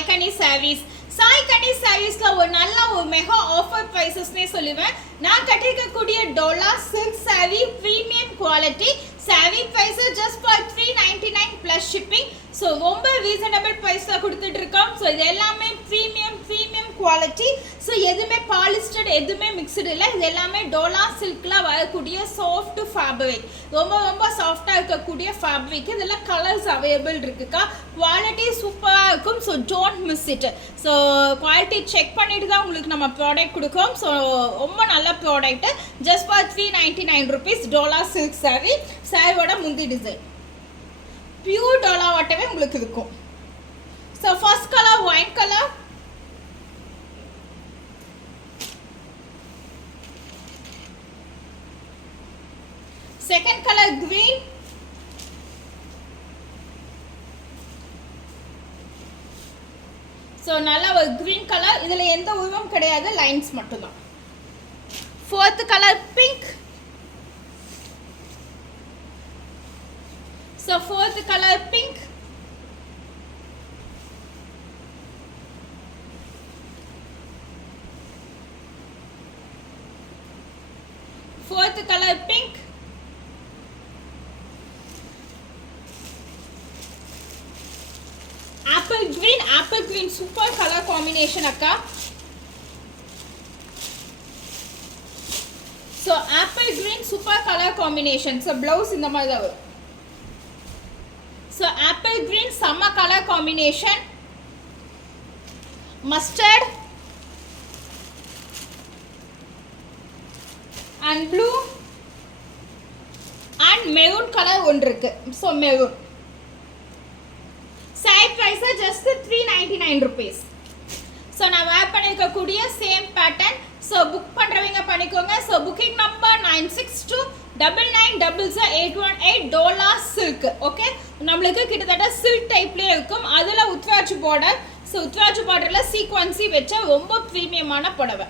சாய்கனி சாரீஸ். சாய்கனி சாரீஸ்ல ஒரு நல்ல ஒரு மெகா ஆஃபர் பிரைசஸ்னே சொல்லுவேன். நான் கட்டிருக்கக்கூடிய dola silk sari premium quality sari price just for 399 plus shipping. So ரொம்ப ரீசனபிள் ப்ரைஸ்ல கொடுத்துட்டு இருக்கோம். ஸோ இது எல்லாமே ப்ரீமியம் குவாலிட்டி. ஸோ எதுவுமே பாலிஸ்டர் எதுவுமே மிக்சடு இல்லை. இது எல்லாமே டோலா சில்க்ல வரக்கூடிய சாஃப்ட் ஃபேப்ரிக், ரொம்ப சாஃப்டாக இருக்கக்கூடிய ஃபேப்ரிக். இதெல்லாம் கலர்ஸ் அவைலபிள் இருக்குக்கா. குவாலிட்டி சூப்பராக இருக்கும். So don't miss it. So quality check பண்ணிட்டு தான் உங்களுக்கு நம்ம ப்ராடக்ட் கொடுக்கும். ஸோ ரொம்ப நல்ல ப்ராடக்ட். ஜஸ்ட் ஃபார் 399 rupees டோலா சில்க் சாரீ. சாரியோட முந்தி டிசைன் பியூர் டோலா வாட்டவே உங்களுக்கு இருக்கும். So first colour white colour, second colour green, so நல்ல ஒரு கிரீன் கலர். இதில் எந்த உருவம் கிடையாது, லைன்ஸ் மட்டும்தான். Fourth colour pink. So fourth color pink. Fourth color pink. Apple green super color combination akka. So apple green super color combination. So blouse இந்த மாதிரி தான் வரும். So apple green summer color combination, mustard and blue and maroon color ஒன்று இருக்கு. So maroon. Side price just 399 rupees. So நான் வேர் பண்ணிருக்கக்கூடிய same pattern. So book பண்ணுறவங்க பண்ணிக்கோங்க. So booking number 9629900818 Dola silk. Okay, நம்மளுக்கு கிட்டத்தட்ட சில்க் டைப்லேயே இருக்கும். அதில் உத்ராஜ் பார்டர். ஸோ உத்ராஜ் பார்டரில் சீக்வன்சி வச்ச ரொம்ப ப்ரீமியமான புடவை.